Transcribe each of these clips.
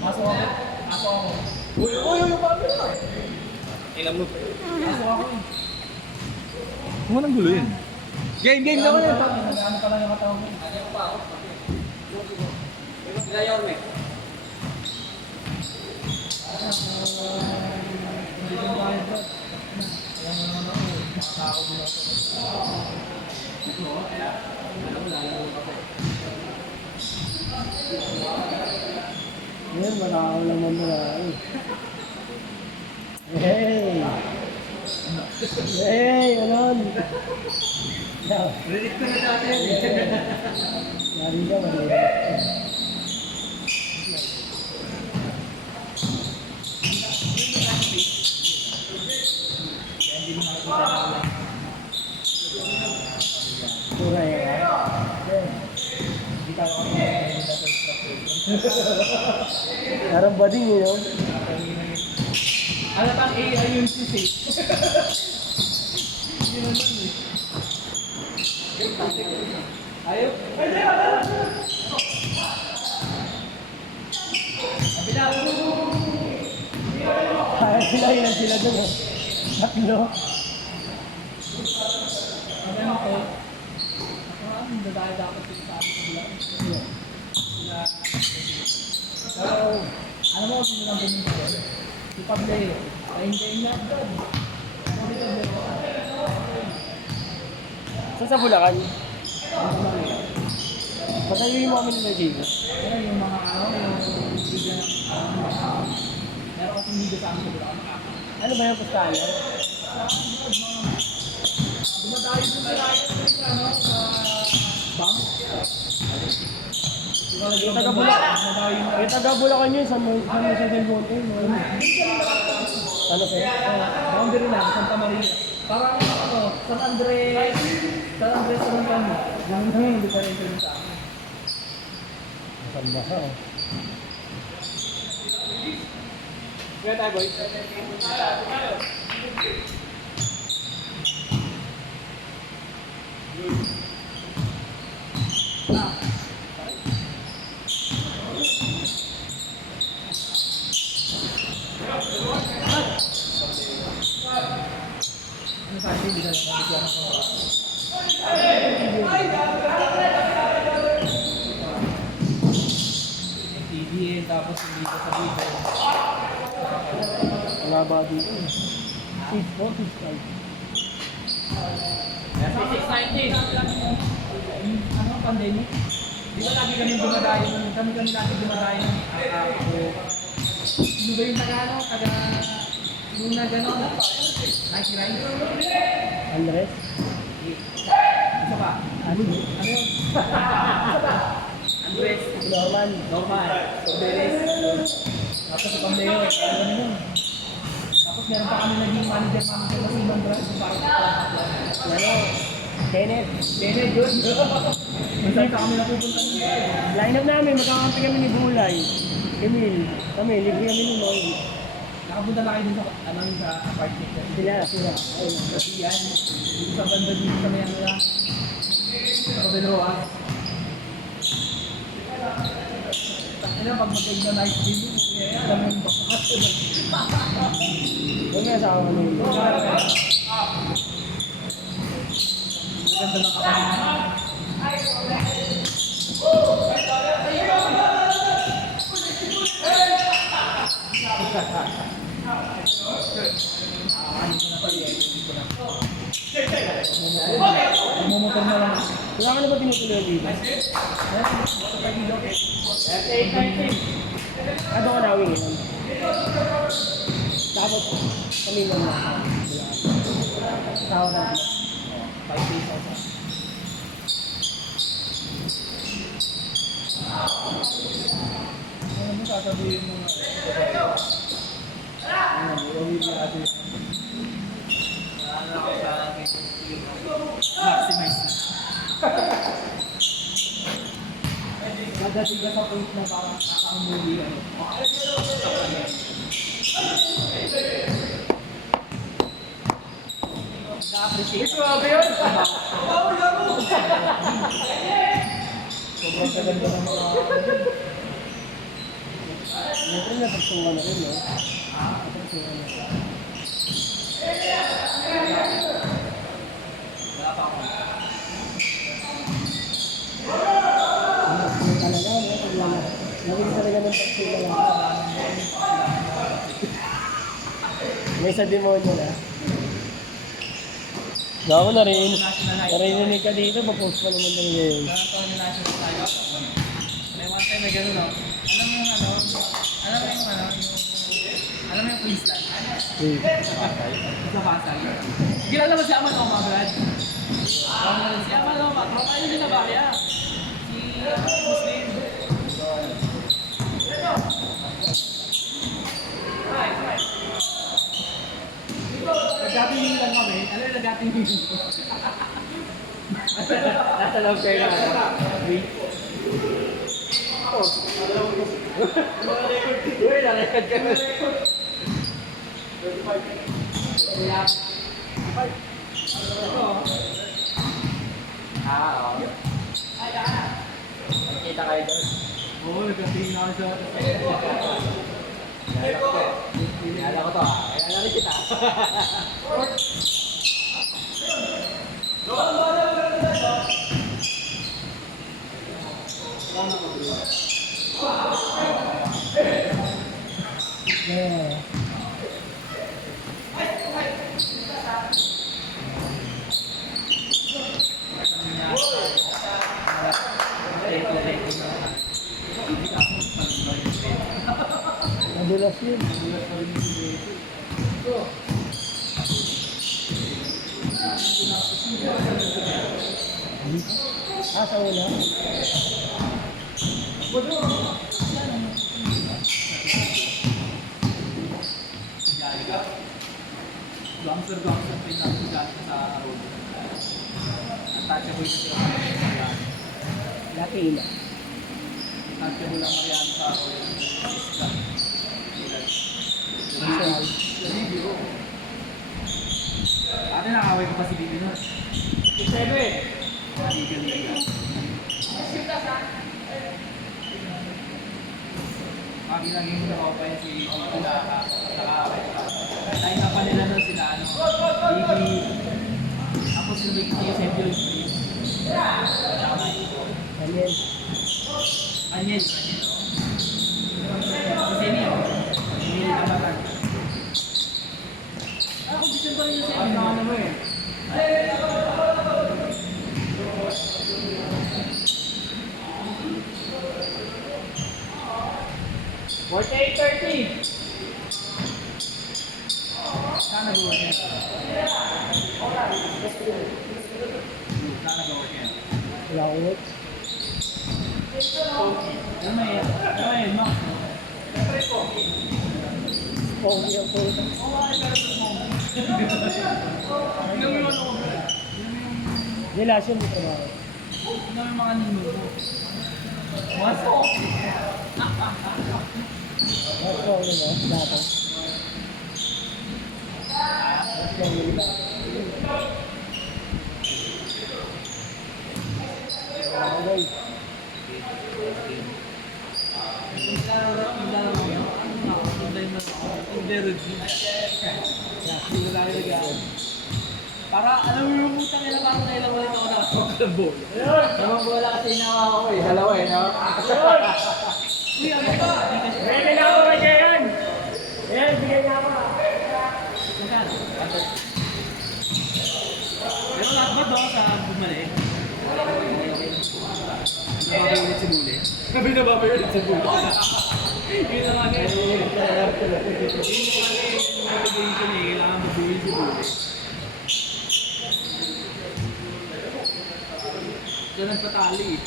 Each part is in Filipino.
Pasok ako. Pasok ako. Uy, paano na? Ilam mo. Pasok ako. Kung anong gulo yun? Game na ko yun. Nag-ano pala yung katawag mo? Ilayaw mo eh. Hindi ko bayad bro. Alam mo naman ako, makakako mo ako. Alam mo, lalaro ka po. Yan, makakaw naman na. Hey! Hey, anon! Relic ko na natin. Yari ka, maliit. Pura yan. Hindi tayo kami Parang bading yun. ano pang AI yung sis eh. Yun naman eh. Ayaw? Kabila. Kaya sila yun sila dun eh. Tatlo. Ano mo ko? Ang dadaya dapat yung sabi ko sila. Pero, ano mo kung sino lang pumunta ko? Si Pableo. Pahintayin na agad. Sa Bulacan. Patayoy mo kami nila Jigo. Pero yung mga ano, yung bigyan ng meron kasing video sa amin sa Bulacan. Ano ba yung pustahan yan? Dumadayo sa ano, sa bang. Yung taga Bulacan. Yung taga Bulacan yun, San Jose del Monte. Ano sa'yo? Boundary lang, Santa Maria. Parang ano, San Andres San Antonio. Ganun lang yung diferensya dun sa akin. Saan ba ka? Kaya tayo boy. Ano sa akin, hindi ka lang mabigyan ako. TV, tapos hindi ko sa dito. Wala ba dito? 6-4, 6-5. Nasa 619. Ano ang pandemic? Di ba lagi kami dumadayo? Kami lagi dumadayo. Sino ba yung taga yung na gano'n? Nike Ride? Andres? Isa pa? Ano? Ano yun? Isa pa? Andres? Norman? Normal. Soberes. Tapos sa Pamleo. Ano yun? Tapos meron pa kami naging manager namin sa Ibang Branch. Ano? Kenneth? Kenneth yun. Minsan ka kami napupunta nito. Line up namin, magkakampi kami ni Bulay. Emil, kami, libre kami ni Moy. Nakapunta na kayo dun sa, ano, sa apartment. Sila. Ayun. Kasi yan, dito sa banda dito sa may ano lang. Sa Beloa. Ano, pag mag-take na night game, alam mo yung bakat. Huwag nga sa ako kami. Maganda ng kapatid. Ano ko na pala eh, hindi ko na. Magmumotor na lang. Wala ka na ba tinutuloy dito? Ano ka nawing yun? Tapos, kami lang na. Tao na. 5 days ako. Ano mo sasabihin mo na? Ano, uwi niya ate. Ano ako sa akin? Maximize na. Dadating ka sa point na parang kakaumuli ano. Na-appreciate. Grabe yun! Sobrang gaganda ng mga Siyempre napagsungan na rin, no? Napagsungan na. Wala pa ako. Talaga, no? Naging talaga ng pagsungan lang. May sa demonyo na. Ako na rin. Narinig ka dito, papost pa naman na rin. Parang taon na national tayo. May one time na gano'n, no? Alam mo yung ano, alam mo yung Queensland? Sa Pasay. Kilala mo si Aman Oma, Brad? Si Aman Oma, tropa yun din na barya. Si Muslim. Nag-gapping lang kami. Ano yung nag-gapping lang? Nasa loob kayo na. Uy, narecord ka na. Oo. Nakita kayo doon. Oo, nag-gapping na ako sa... Kaya ko to ah. Kaya na rin kita. Yeah. Madulas yun. Ah, sa una? Gangster pinag-galit sa road. Untouchable na sila. Laki na. Untouchable ang Mariano sa road. Visual. Ate, nakaway ko pa si Bibi nun. Liga. Kami naging tropa yun si Kulaka. Nakaway pa. Tayo nga pa nila nun sila, ano, Bibi. Ako si Bibi yung Sergio Luis. Daniel. Anyel. Kasi niyo. Hindi naman. Ako, bisan pa rin yung Sergio. Ano mo eh. Saan nag-work yan? Saan nag-work yan? Wala ko work. Ano yun, Max? Pogi ang puta. Tingnan mo yung ano ko, bro. Hindi, last yun, may trabaho. Tingnan mo yung mga nino ko. Waso! Last ko, ano mo? Dati. Last ko, ano mo? Okay. Para alam mo yung putang ina parang kailan ulit ako nakatawag ng bola. Namang bola kasi inawa ko eh. Dalawa eh, no? Uy, ano ba? Bigyan na ako kaya yan! Ayan, bigyan na ako. Pero lahat ba sa bumalik? Nababayo ulit si Bule. Sabi nababayo ulit si Bule. Yun na nga yun. Yun na nga yun. Yung motivation eh. Kailangan mabuhay si Bule. Diyan nagpatali eh.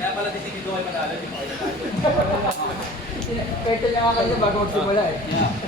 Kaya pala disinido kayo manalo, di ba? Kwento niya nga kanina bago magsimula eh. Yeah.